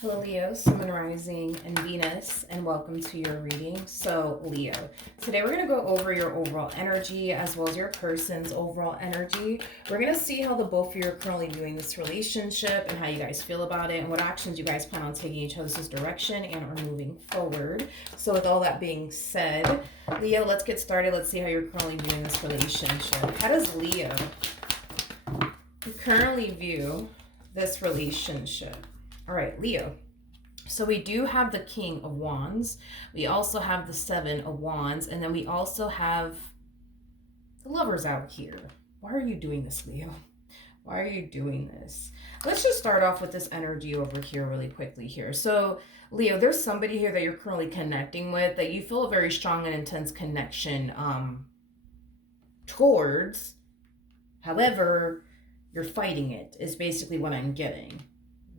Hello Leo, Sun, Moon, Rising, and Venus, and welcome to your reading. So Leo, today we're going to go over your overall energy as well as your person's overall energy. We're going to see how the both of you are currently viewing this relationship and how you guys feel about it and what actions you guys plan on taking each other's direction and are moving forward. So with all that being said, Leo, let's get started. Let's see how you're currently viewing this relationship. How does Leo currently view this relationship? All right, Leo. So we do have the King of Wands. We also have the Seven of Wands. And then we also have the Lovers out here. Why are you doing this, Leo? Why are you doing this? Let's just start off with this energy over here really quickly here. So, Leo, there's somebody here that you're currently connecting with that you feel a very strong and intense connection towards. However, you're fighting it, is basically what I'm getting.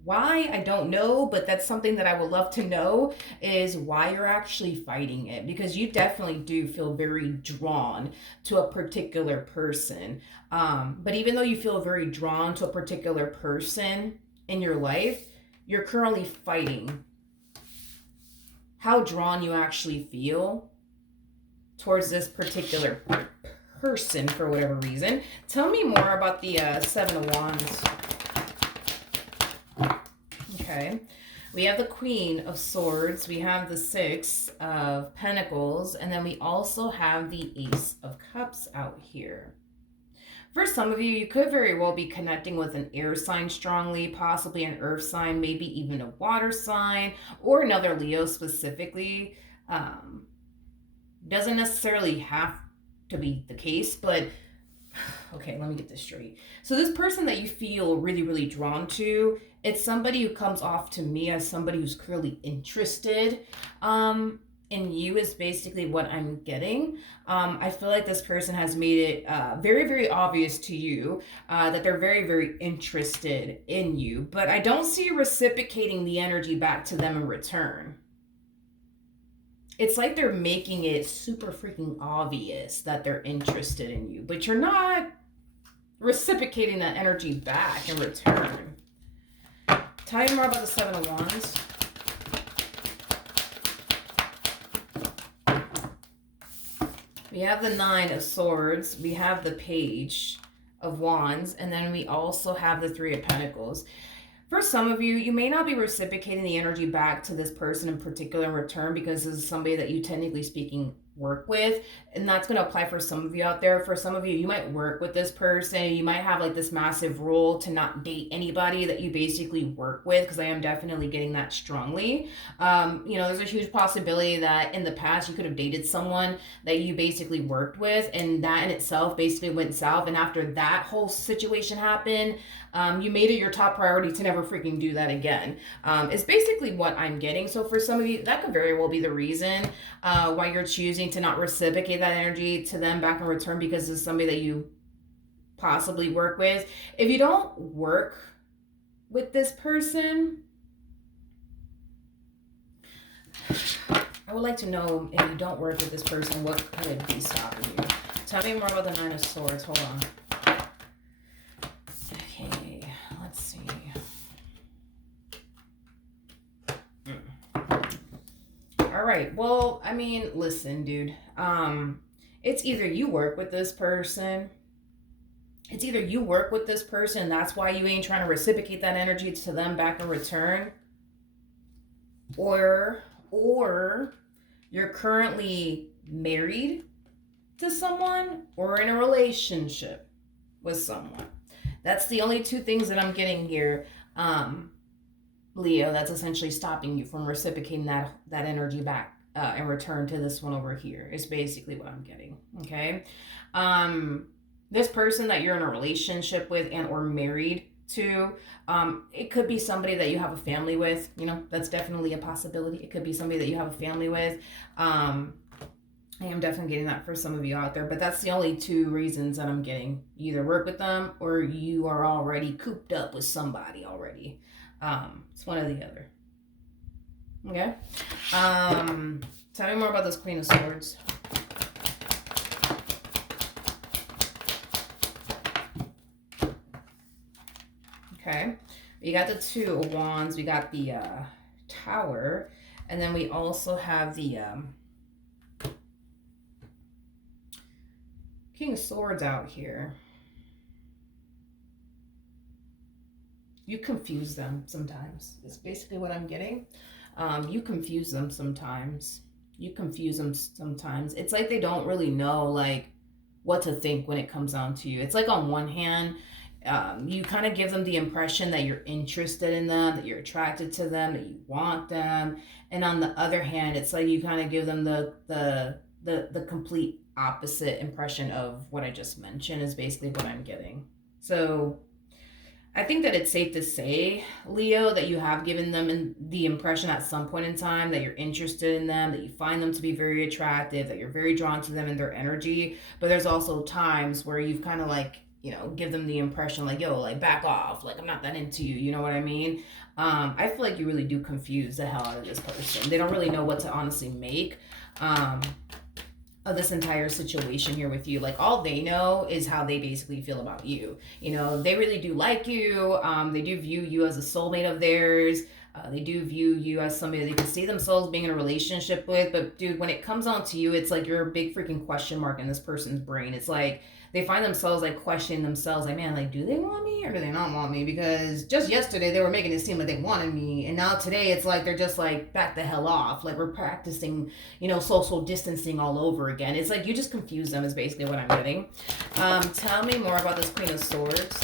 Why? I don't know, but that's something that I would love to know, is why you're actually fighting it. Because you definitely do feel very drawn to a particular person. But even though you feel very drawn to a particular person in your life, you're currently fighting how drawn you actually feel towards this particular person for whatever reason. Tell me more about the Seven of Wands. Okay, we have the Queen of Swords, we have the Six of Pentacles, and then we also have the Ace of Cups out here. For some of you, you could very well be connecting with an air sign strongly, possibly an earth sign, maybe even a water sign, or another Leo specifically. Doesn't necessarily have to be the case, but okay, let me get this straight. So this person that you feel really, really drawn to, it's somebody who comes off to me as somebody who's clearly interested in you, is basically what I'm getting. I feel like this person has made it very, very obvious to you that they're very, very interested in you. But I don't see you reciprocating the energy back to them in return. It's like they're making it super freaking obvious that they're interested in you, but you're not reciprocating that energy back in return. Tell me more about the Seven of Wands. We have the Nine of Swords. We have the Page of Wands. And then we also have the Three of Pentacles. For some of you, you may not be reciprocating the energy back to this person in particular in return, because this is somebody that you, technically speaking, work with, and that's going to apply for some of you out there. For some of you, you might work with this person, you might have like this massive rule to not date anybody that you basically work with, because I am definitely getting that strongly. There's a huge possibility that in the past you could have dated someone that you basically worked with, and that in itself basically went south, and after that whole situation happened, you made it your top priority to never freaking do that again. It's basically what I'm getting. So for some of you, that could very well be the reason why you're choosing to not reciprocate that energy to them back in return, because it's somebody that you possibly work with. If you don't work with this person, I would like to know, if you don't work with this person, what could be stopping you? Tell me more about the Nine of Swords. Hold on. Okay, let's see. All right. Well, I mean, listen, dude. It's either you work with this person. It's either you work with this person, that's why you ain't trying to reciprocate that energy to them back in return. Or you're currently married to someone or in a relationship with someone. That's the only two things that I'm getting here. Leo, that's essentially stopping you from reciprocating that energy back in return to this one over here, is basically what I'm getting. Okay. This person that you're in a relationship with and or married to, it could be somebody that you have a family with. That's definitely a possibility. It could be somebody that you have a family with. I am definitely getting that for some of you out there, but that's the only two reasons that I'm getting. You either work with them or you are already cooped up with somebody already. It's one or the other. Okay. Tell me more about this Queen of Swords. Okay. We got the Two of Wands. We got the Tower. And then we also have the King of Swords out here. You confuse them sometimes. It's basically what I'm getting. You confuse them sometimes. You confuse them sometimes. It's like they don't really know like what to think when it comes down to you. It's like on one hand, you kind of give them the impression that you're interested in them, that you're attracted to them, that you want them, and on the other hand, it's like you kind of give them the complete opposite impression of what I just mentioned. Is basically what I'm getting. So I think that it's safe to say, Leo, that you have given them the impression at some point in time that you're interested in them, that you find them to be very attractive, that you're very drawn to them and their energy. But there's also times where you've kind of like, give them the impression like, yo, like back off, like I'm not that into you. You know what I mean? I feel like you really do confuse the hell out of this person. They don't really know what to honestly make. Of this entire situation here with you. Like all they know is how they basically feel about you. They really do like you. They do view you as a soulmate of theirs. They do view you as somebody they can see themselves being in a relationship with. But dude, when it comes on to you, it's like you're a big freaking question mark in this person's brain. It's like they find themselves like questioning themselves, like, man, like, do they want me or do they not want me? Because just yesterday they were making it seem like they wanted me, and now today it's like they're just like back the hell off. Like we're practicing, social distancing all over again. It's like you just confuse them is basically what I'm getting. Tell me more about this Queen of Swords.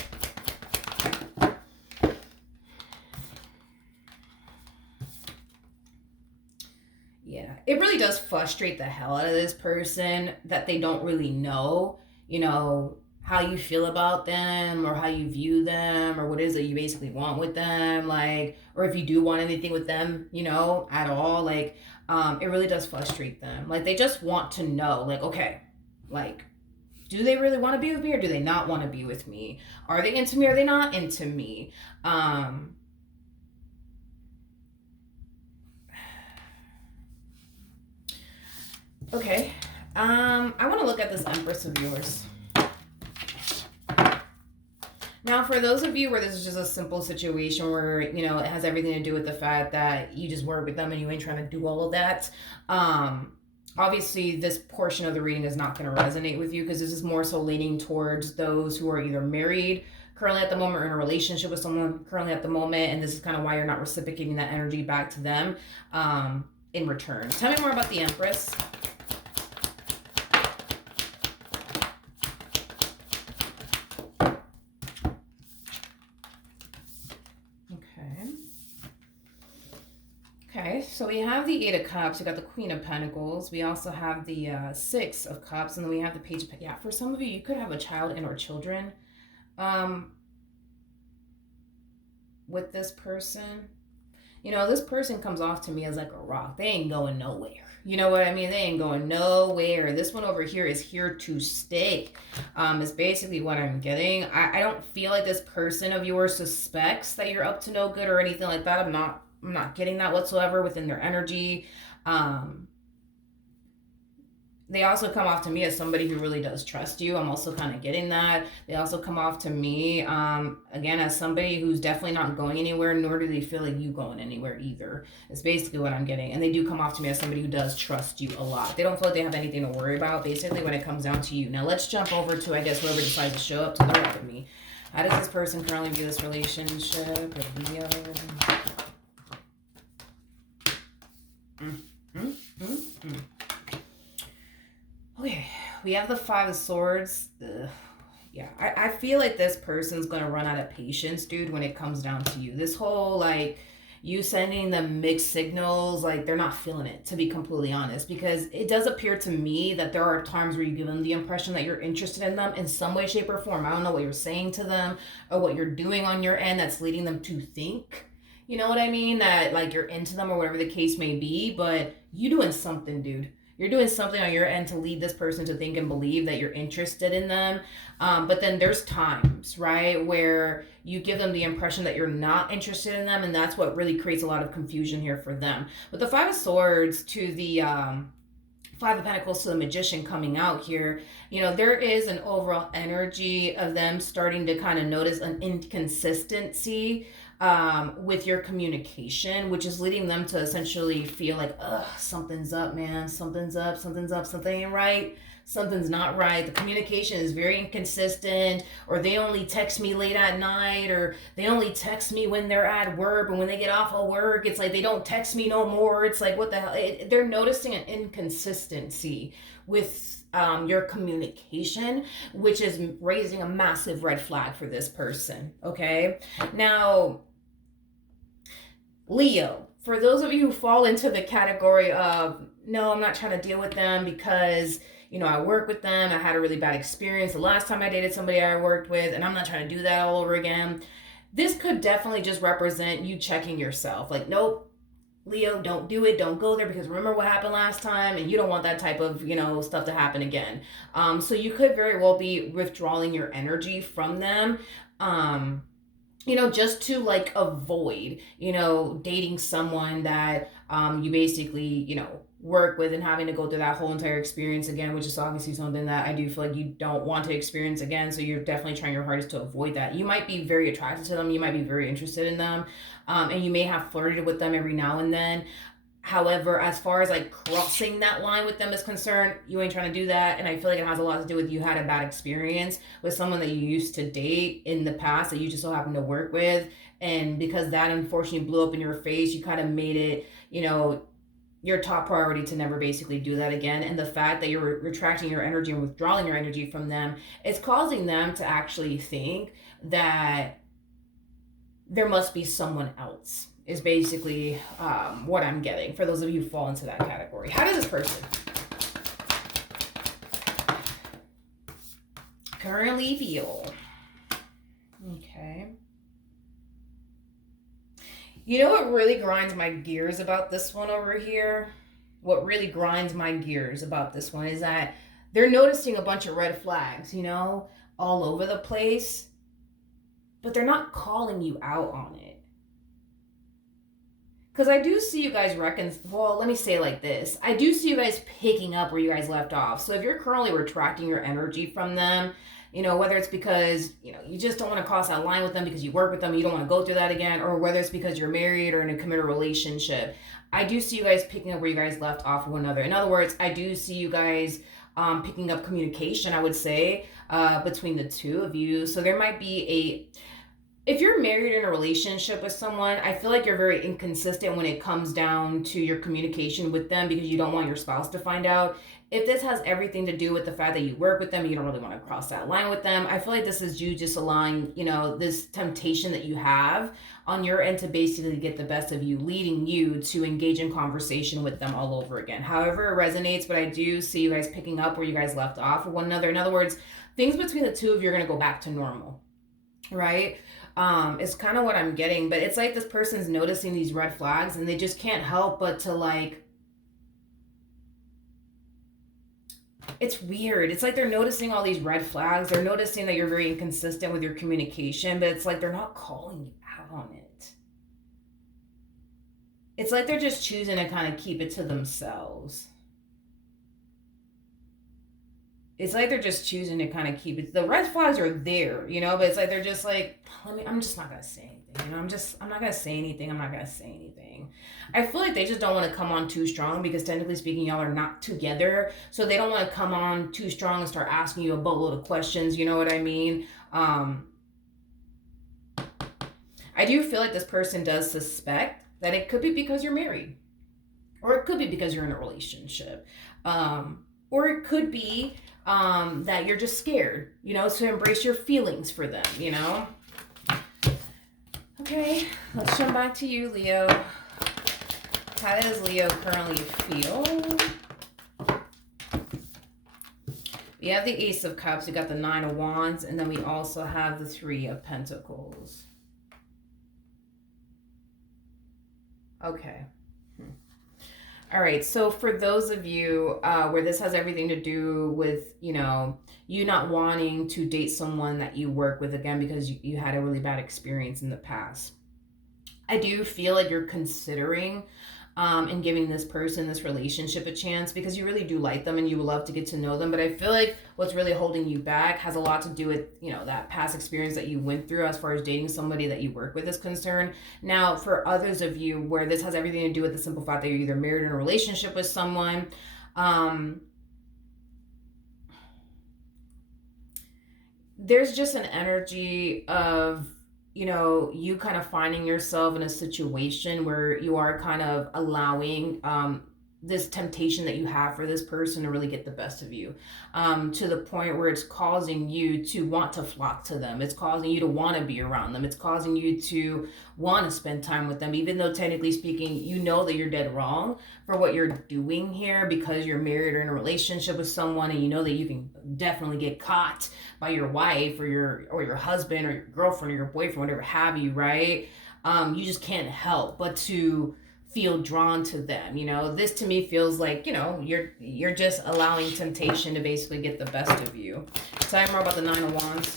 Yeah, it really does frustrate the hell out of this person that they don't really know, how you feel about them or how you view them or what it is that you basically want with them, like, or if you do want anything with them, at all, like, it really does frustrate them. Like, they just want to know, like, okay, like, do they really want to be with me or do they not want to be with me? Are they into me or are they not into me? Okay. I want to look at this Empress of yours. Now, for those of you where this is just a simple situation where, it has everything to do with the fact that you just work with them and you ain't trying to do all of that, obviously this portion of the reading is not going to resonate with you because this is more so leaning towards those who are either married currently at the moment or in a relationship with someone currently at the moment, and this is kind of why you're not reciprocating that energy back to them in return. Tell me more about the Empress. Okay, so we have the Eight of Cups, we got the Queen of Pentacles, we also have the Six of Cups, and then we have the Page of Pentacles. Yeah, for some of you, you could have a child and or children with this person. This person comes off to me as like a rock. They ain't going nowhere. You know what I mean? They ain't going nowhere. This one over here is here to stay. Is basically what I'm getting. I don't feel like this person of yours suspects that you're up to no good or anything like that. I'm not getting that whatsoever within their energy. They also come off to me as somebody who really does trust you. I'm also kind of getting that. They also come off to me, again, as somebody who's definitely not going anywhere, nor do they feel like you going anywhere either. It's basically what I'm getting. And they do come off to me as somebody who does trust you a lot. They don't feel like they have anything to worry about, basically, when it comes down to you. Now, let's jump over to, I guess, whoever decides to show up to the right of me. How does this person currently view this relationship or video? Okay, we have the Five of Swords. Ugh. Yeah, I feel like this person's going to run out of patience, dude, when it comes down to you. This whole, like, you sending them mixed signals, like, they're not feeling it, to be completely honest. Because it does appear to me that there are times where you give them the impression that you're interested in them in some way, shape, or form. I don't know what you're saying to them or what you're doing on your end that's leading them to think. You know what I mean? That, like, you're into them or whatever the case may be. But you doing something, dude. You're doing something on your end to lead this person to think and believe that you're interested in them. But then there's times, right, where you give them the impression that you're not interested in them, and that's what really creates a lot of confusion here for them. But the Five of Swords to the Five of Pentacles to the Magician coming out here, there is an overall energy of them starting to kind of notice an inconsistency with your communication, which is leading them to essentially feel like, ugh, something's up, man. Something's up, something's up, something ain't right. Something's not right. The communication is very inconsistent, or they only text me late at night, or they only text me when they're at work, and when they get off of work, it's like they don't text me no more. It's like, what the hell? They're noticing an inconsistency with your communication, which is raising a massive red flag for this person. Okay. Now, Leo, for those of you who fall into the category of, no, I'm not trying to deal with them because, I work with them. I had a really bad experience the last time I dated somebody I worked with, and I'm not trying to do that all over again. This could definitely just represent you checking yourself. Like, nope, Leo, don't do it. Don't go there because remember what happened last time, and you don't want that type of, stuff to happen again. So you could very well be withdrawing your energy from them. Just to like avoid, dating someone that you basically, work with and having to go through that whole entire experience again, which is obviously something that I do feel like you don't want to experience again. So you're definitely trying your hardest to avoid that. You might be very attracted to them. You might be very interested in them. And you may have flirted with them every now and then. However, as far as like crossing that line with them is concerned, you ain't trying to do that. And I feel like it has a lot to do with you had a bad experience with someone that you used to date in the past that you just so happen to work with. And because that unfortunately blew up in your face, you kind of made it, your top priority to never basically do that again. And the fact that you're retracting your energy and withdrawing your energy from them is causing them to actually think that there must be someone else, is basically what I'm getting for those of you who fall into that category. How does this person currently feel? Okay. You know what really grinds my gears about this one over here? What really grinds my gears about this one is that they're noticing a bunch of red flags, all over the place, but they're not calling you out on it. Because I do see you guys let me say it like this. I do see you guys picking up where you guys left off. So if you're currently retracting your energy from them, whether it's because, you just don't want to cross that line with them because you work with them, you don't want to go through that again, or whether it's because you're married or in a committed relationship, I do see you guys picking up where you guys left off with one another. In other words, I do see you guys picking up communication, I would say, between the two of you. So there might be if you're married in a relationship with someone, I feel like you're very inconsistent when it comes down to your communication with them because you don't want your spouse to find out. If this has everything to do with the fact that you work with them and you don't really want to cross that line with them, I feel like this is you just allowing, this temptation that you have on your end to basically get the best of you, leading you to engage in conversation with them all over again. However it resonates, but I do see you guys picking up where you guys left off with one another. In other words, things between the two of you are going to go back to normal, right? It's kind of what I'm getting, but it's like this person's noticing these red flags and they just can't help but to like, it's weird. It's like they're noticing all these red flags. They're noticing that you're very inconsistent with your communication, but it's like they're not calling you out on it. It's like they're just choosing to kind of keep it to themselves. It's like they're just choosing to kind of keep it. The red flags are there, but it's like they're just like, I'm just not going to say anything. I'm not going to say anything. I'm not going to say anything. I feel like they just don't want to come on too strong because technically speaking, y'all are not together. So they don't want to come on too strong and start asking you a boatload of questions. You know what I mean? I do feel like this person does suspect that it could be because you're married, or it could be because you're in a relationship, or it could be that you're just scared, to embrace your feelings for them, Okay, let's jump back to you, Leo. How does Leo currently feel? We have the Ace of Cups, we got the Nine of Wands, and then we also have the Three of Pentacles. Okay. All right, so for those of you where this has everything to do with, you not wanting to date someone that you work with again because you had a really bad experience in the past, I do feel like you're considering and giving this person, this relationship a chance because you really do like them and you would love to get to know them. But I feel like what's really holding you back has a lot to do with, that past experience that you went through as far as dating somebody that you work with is concerned. Now, for others of you where this has everything to do with the simple fact that you're either married or in a relationship with someone, there's just an energy of you kind of finding yourself in a situation where you are kind of allowing this temptation that you have for this person to really get the best of you, to the point where it's causing you to want to flock to them. It's causing you to want to be around them. It's causing you to want to spend time with them, even though technically speaking, you know that you're dead wrong for what you're doing here because you're married or in a relationship with someone, and you know that you can definitely get caught by your wife or your husband or your girlfriend or your boyfriend, whatever have you, right? You just can't help but to feel drawn to them. This to me feels like you're just allowing temptation to basically get the best of you. Tell me more about the Nine of Wands.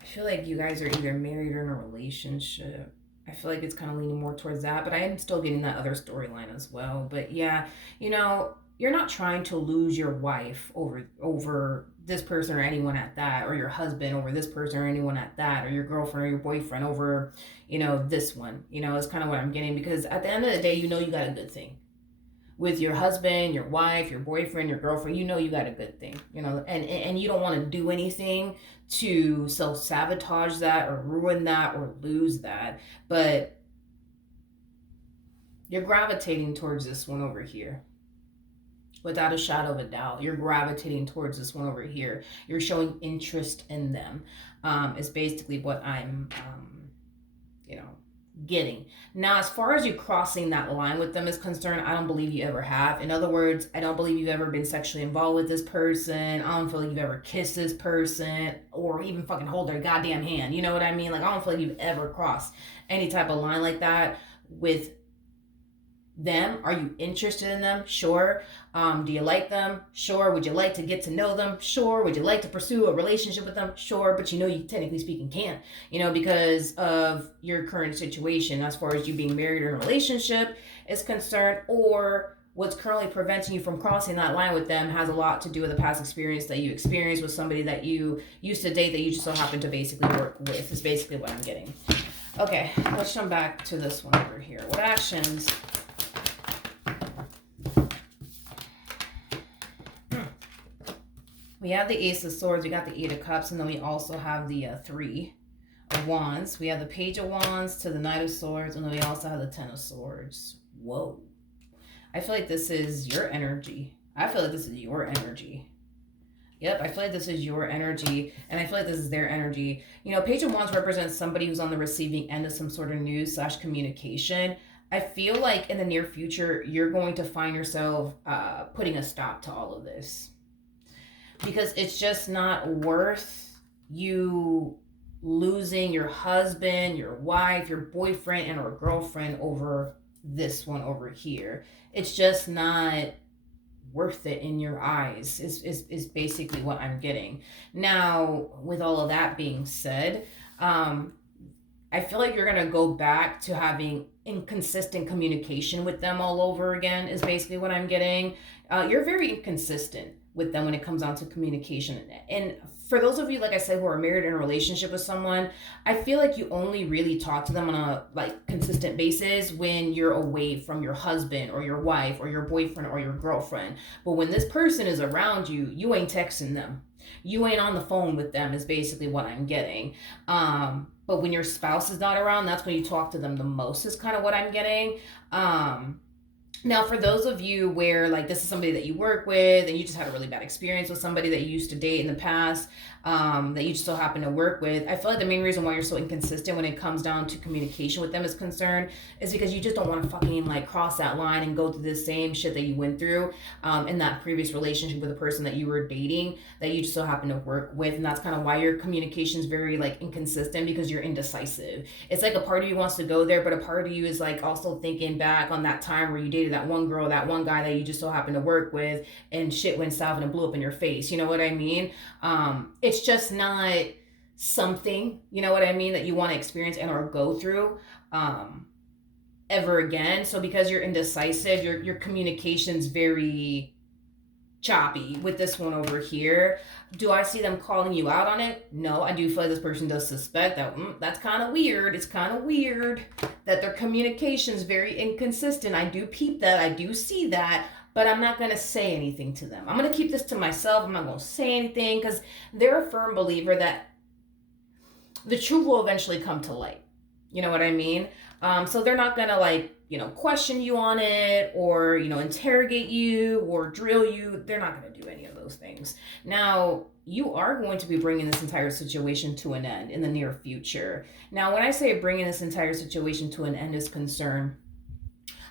I feel like you guys are either married or in a relationship. I feel like it's kind of leaning more towards that, but I am still getting that other storyline as well. But yeah, you're not trying to lose your wife over this person or anyone at that, or your husband over this person or anyone at that, or your girlfriend or your boyfriend over, this one. It's kind of what I'm getting, because at the end of the day, you got a good thing with your husband, your wife, your boyfriend, your girlfriend. You got a good thing, and you don't want to do anything to self-sabotage that or ruin that or lose that, but you're gravitating towards this one over here. Without a shadow of a doubt, you're gravitating towards this one over here. You're showing interest in them, is basically what I'm getting. Now, as far as you crossing that line with them is concerned, I don't believe you ever have. In other words, I don't believe you've ever been sexually involved with this person. I don't feel like you've ever kissed this person or even fucking hold their goddamn hand. You know what I mean? Like, I don't feel like you've ever crossed any type of line like that with them. Are you interested in them? Sure. Do you like them? Sure. Would you like to get to know them? Sure. Would you like to pursue a relationship with them? Sure. But you technically speaking can't, because of your current situation as far as you being married or in a relationship is concerned, or what's currently preventing you from crossing that line with them has a lot to do with the past experience that you experienced with somebody that you used to date that you just so happen to basically work with, is basically what I'm getting. Okay, let's jump back to this one over here. What actions we have? The Ace of Swords, we got the Eight of Cups, and then we also have the Three of Wands. We have the Page of Wands to the Knight of Swords, and then we also have the Ten of Swords. Whoa. I feel like this is your energy. Yep, I feel like this is your energy, and I feel like this is their energy. Page of Wands represents somebody who's on the receiving end of some sort of news / communication. I feel like in the near future, you're going to find yourself putting a stop to all of this, because it's just not worth you losing your husband, your wife, your boyfriend, and or girlfriend over this one over here. It's just not worth it in your eyes, is basically what I'm getting. Now, with all of that being said, I feel like you're going to go back to having inconsistent communication with them all over again, is basically what I'm getting. You're very inconsistent with them when it comes down to communication. And for those of you, like I said, who are married in a relationship with someone, I feel like you only really talk to them on a consistent basis when you're away from your husband or your wife or your boyfriend or your girlfriend. But when this person is around you, you ain't texting them. You ain't on the phone with them, is basically what I'm getting. But when your spouse is not around, that's when you talk to them the most, is kind of what I'm getting. Now, for those of you where this is somebody that you work with and you just had a really bad experience with somebody that you used to date in the past, that you just so happen to work with, I feel like the main reason why you're so inconsistent when it comes down to communication with them is concerned is because you just don't want to fucking cross that line and go through the same shit that you went through in that previous relationship with the person that you were dating that you just so happen to work with. And that's kind of why your communication is very inconsistent, because you're indecisive. It's like a part of you wants to go there, but a part of you is also thinking back on that time where you dated that one girl, that one guy that you just so happen to work with, and shit went south and it blew up in your face. You know what I mean? It's just not something, you know what I mean, that you want to experience and or go through ever again. So because you're indecisive, your communication's very choppy with this one over here. Do I see them calling you out on it? No, I do feel like this person does suspect that that's kind of weird. It's kind of weird that their communication's very inconsistent. I do peep that. I do see that. But I'm not going to say anything to them. I'm going to keep this to myself. I'm not going to say anything because they're a firm believer that the truth will eventually come to light. You know what I mean? So they're not going to like, question you on it or, interrogate you or drill you. They're not going to do any of those things. Now, you are going to be bringing this entire situation to an end in the near future. Now, when I say bringing this entire situation to an end is concerned,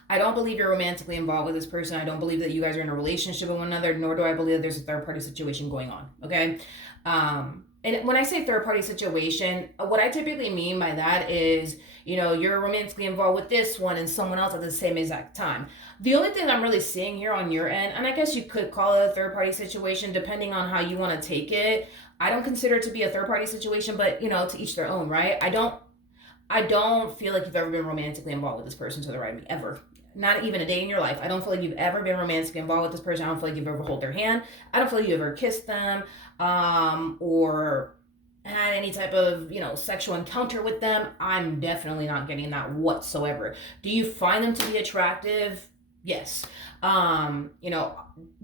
I don't believe you're romantically involved with this person. I don't believe that you guys are in a relationship with one another, nor do I believe that there's a third party situation going on. Okay? And when I say third party situation, what I typically mean by that is, you're romantically involved with this one and someone else at the same exact time. The only thing I'm really seeing here on your end, and I guess you could call it a third party situation depending on how you want to take it. I don't consider it to be a third party situation, but to each their own, right? I don't feel like you've ever been romantically involved with this person to the right of me, ever. Not even a day in your life. I don't feel like you've ever been romantically involved with this person. I don't feel like you've ever held their hand. I don't feel like you've ever kissed them, or had any type of, sexual encounter with them. I'm definitely not getting that whatsoever. Do you find them to be attractive? Yes. Do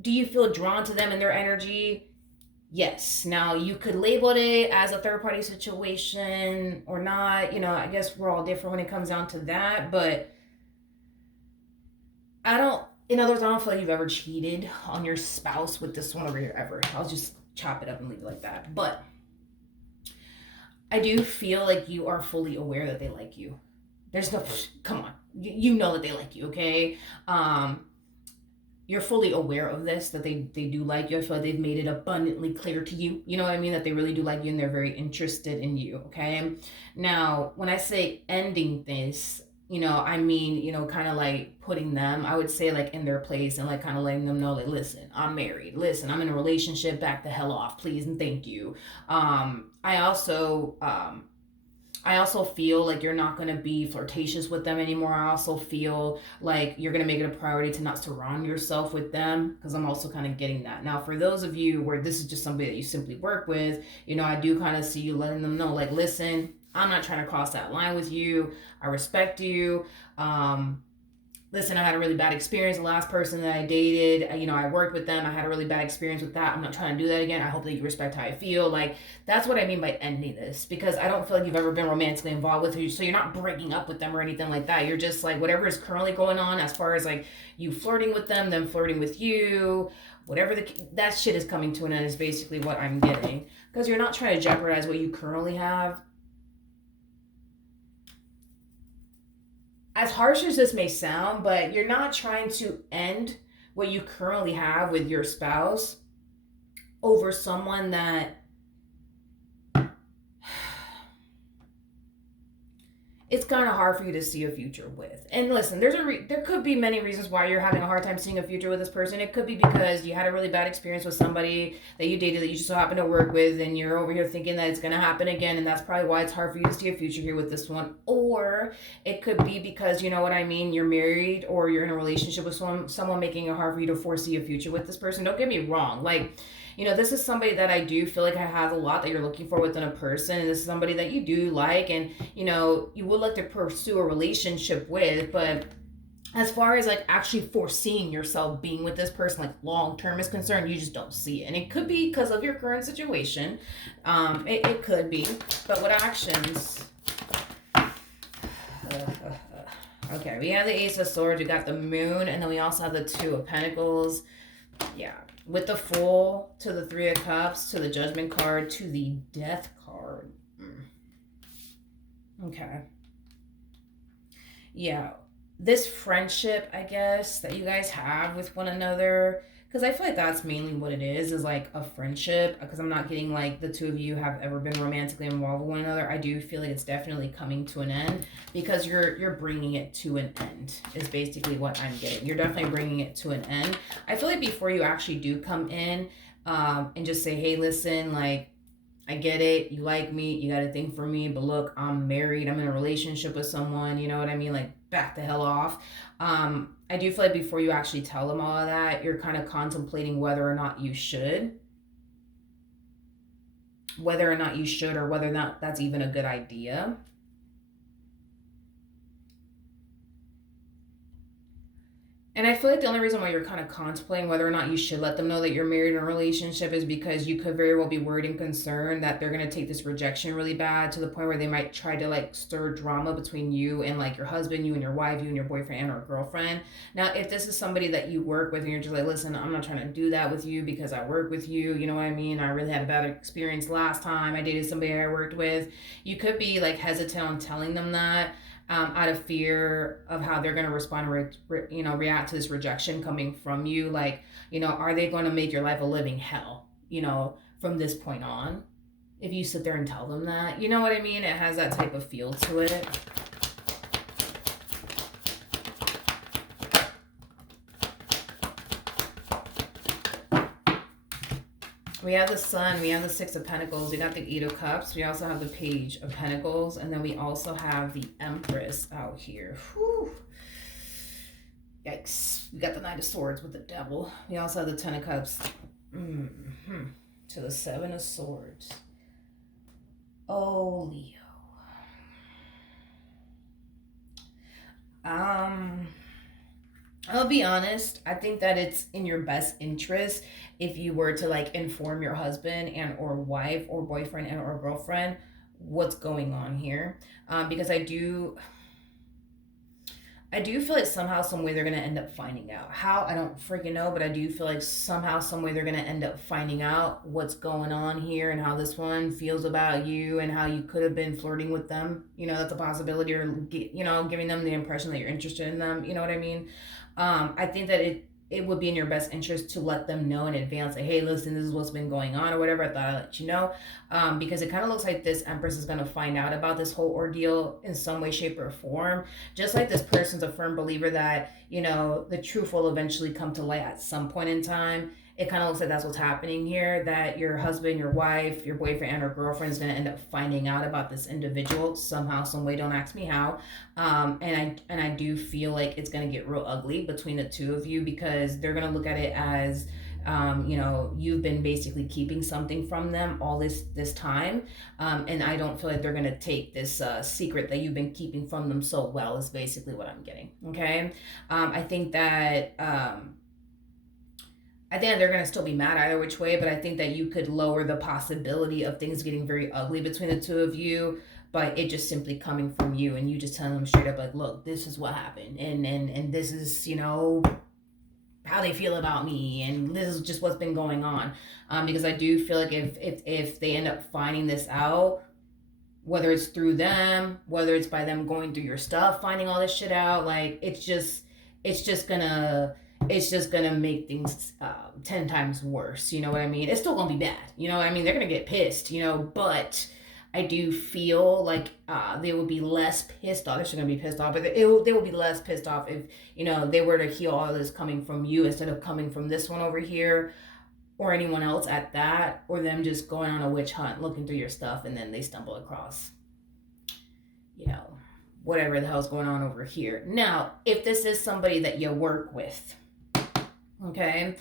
you feel drawn to them and their energy? Yes. Now, you could label it as a third party situation or not. I guess we're all different when it comes down to that, but in other words, I don't feel like you've ever cheated on your spouse with this one over here ever. I'll just chop it up and leave it like that. But I do feel like you are fully aware that they like you. There's no, come on. You know that they like you, okay? You're fully aware of this, that they do like you. I feel like they've made it abundantly clear to you. You know what I mean? That they really do like you and they're very interested in you, okay? Now, when I say ending this, I mean, kind of like putting them, I would say like in their place and like kind of letting them know that, listen, I'm married. Listen, I'm in a relationship. Back the hell off, please and thank you. I also feel like you're not going to be flirtatious with them anymore. I also feel like you're going to make it a priority to not surround yourself with them, because I'm also kind of getting that. Now, for those of you where this is just somebody that you simply work with, I do kind of see you letting them know, like, listen, I'm not trying to cross that line with you. I respect you. Listen, I had a really bad experience. The last person that I dated, I worked with them. I had a really bad experience with that. I'm not trying to do that again. I hope that you respect how I feel. Like, that's what I mean by ending this, because I don't feel like you've ever been romantically involved with you. So you're not breaking up with them or anything like that. You're just like, whatever is currently going on as far as like you flirting with them flirting with you, whatever that shit is coming to an end is basically what I'm getting. Because you're not trying to jeopardize what you currently have. As harsh as this may sound, but you're not trying to end what you currently have with your spouse over someone that it's kind of hard for you to see a future with. And listen, there could be many reasons why you're having a hard time seeing a future with this person. It could be because you had a really bad experience with somebody that you dated that you just so happen to work with, and you're over here thinking that it's going to happen again, and that's probably why it's hard for you to see a future here with this one. Or it could be because, you know what I mean, you're married or you're in a relationship with someone making it hard for you to foresee a future with this person. Don't get me wrong. Like, this is somebody that I do feel like I have a lot that you're looking for within a person. And this is somebody that you do like and, you would like to pursue a relationship with. But as far as like actually foreseeing yourself being with this person, like long term is concerned, you just don't see it. And it could be because of your current situation. It could be. But what actions? Okay, we have the Ace of Swords, we got the Moon, and then we also have the Two of Pentacles. Yeah. With the Fool, to the Three of Cups, to the Judgment card, to the Death card. Okay. Yeah. This friendship, I guess, that you guys have with one another Because I feel like that's mainly what it is like a friendship. Because I'm not getting like the two of you have ever been romantically involved with one another. I do feel like it's definitely coming to an end because you're bringing it to an end is basically what I'm getting. You're definitely bringing it to an end. I feel like before you actually do come in and just say, hey, listen, like, I get it. You like me. You got a thing for me. But look, I'm married. I'm in a relationship with someone. You know what I mean? Like, back the hell off. I do feel like before you actually tell them all of that, you're kind of contemplating whether or not you should. Whether or not you should, or whether or not that's even a good idea. And I feel like the only reason why you're kind of contemplating whether or not you should let them know that you're married in a relationship is because you could very well be worried and concerned that they're going to take this rejection really bad to the point where they might try to like stir drama between you and like your husband, you and your wife, you and your boyfriend or girlfriend. Now, if this is somebody that you work with and you're just like, listen, I'm not trying to do that with you because I work with you, you know what I mean? I really had a bad experience last time I dated somebody I worked with. You could be like hesitant on telling them that out of fear of how they're going to respond, react to this rejection coming from you. Like, are they going to make your life a living hell, from this point on? If you sit there and tell them that, you know what I mean? It has that type of feel to it. We have the Sun, we have the Six of Pentacles, we got the Eight of Cups, we also have the Page of Pentacles, and then we also have the Empress out here. Whew. Yikes. We got the Knight of Swords with the Devil. We also have the Ten of Cups to the Seven of Swords. Oh, Leo. I'll be honest, I think that it's in your best interest if you were to like inform your husband and or wife or boyfriend and or girlfriend what's going on here. Because I do feel like somehow, some way they're going to end up finding out. How? I don't freaking know, but I do feel like somehow, some way they're going to end up finding out what's going on here and how this one feels about you and how you could have been flirting with them. That's a possibility, or, giving them the impression that you're interested in them. You know what I mean? I think that it would be in your best interest to let them know in advance, like, hey, listen, this is what's been going on or whatever. I thought I'd let you know. Because it kind of looks like this Empress is going to find out about this whole ordeal in some way, shape, or form. Just like this person's a firm believer that, the truth will eventually come to light at some point in time. It kind of looks like that's what's happening here, that your husband, your wife, your boyfriend, or girlfriend is going to end up finding out about this individual somehow, some way. Don't ask me how. And I do feel like it's going to get real ugly between the two of you, because they're going to look at it as, you've been basically keeping something from them all this time. And I don't feel like they're going to take this secret that you've been keeping from them so well, is basically what I'm getting. Okay. I think that they're going to still be mad either which way, but I think that you could lower the possibility of things getting very ugly between the two of you by it just simply coming from you, and you just telling them straight up, like, look, this is what happened, and this is, how they feel about me, and this is just what's been going on. Because I do feel like if they end up finding this out, whether it's through them, whether it's by them going through your stuff, finding all this shit out, like, it's just gonna make things 10 times worse. You know what I mean? It's still gonna be bad. You know what I mean? They're gonna get pissed, but I do feel like they will be less pissed off. They're still gonna be pissed off, but they will be less pissed off if, they were to hear all this coming from you instead of coming from this one over here or anyone else at that, or them just going on a witch hunt looking through your stuff and then they stumble across, whatever the hell's going on over here. Now, if this is somebody that you work with, okay,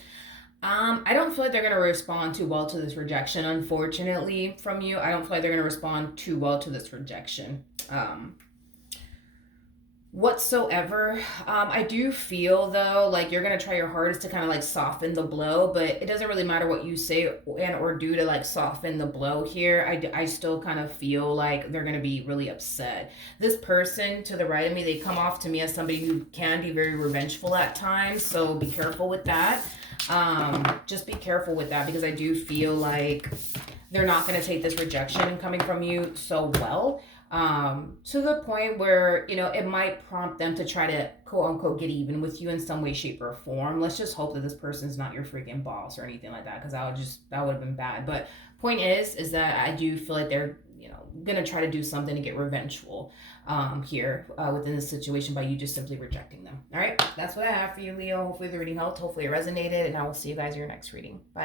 I don't feel like they're going to respond too well to this rejection, unfortunately, from you. I don't feel like they're going to respond too well to this rejection whatsoever. I do feel, though, like you're going to try your hardest to kind of like soften the blow, but it doesn't really matter what you say and or do to like soften the blow here. I still kind of feel like they're going to be really upset. This person to the right of me, they come off to me as somebody who can be very revengeful at times, so be careful with that. Just be careful with that, because I do feel like they're not going to take this rejection coming from you so well. To the point where, you know, it might prompt them to try to quote unquote get even with you in some way, shape, or form. Let's just hope that this person's not your freaking boss or anything like that, because that would have been bad. But point is that I do feel like they're, you know, gonna try to do something to get revengeful here within the situation by you just simply rejecting them. All right, that's what I have for you, Leo. Hopefully the reading helped. Hopefully it resonated, and I will see you guys in your next reading. Bye.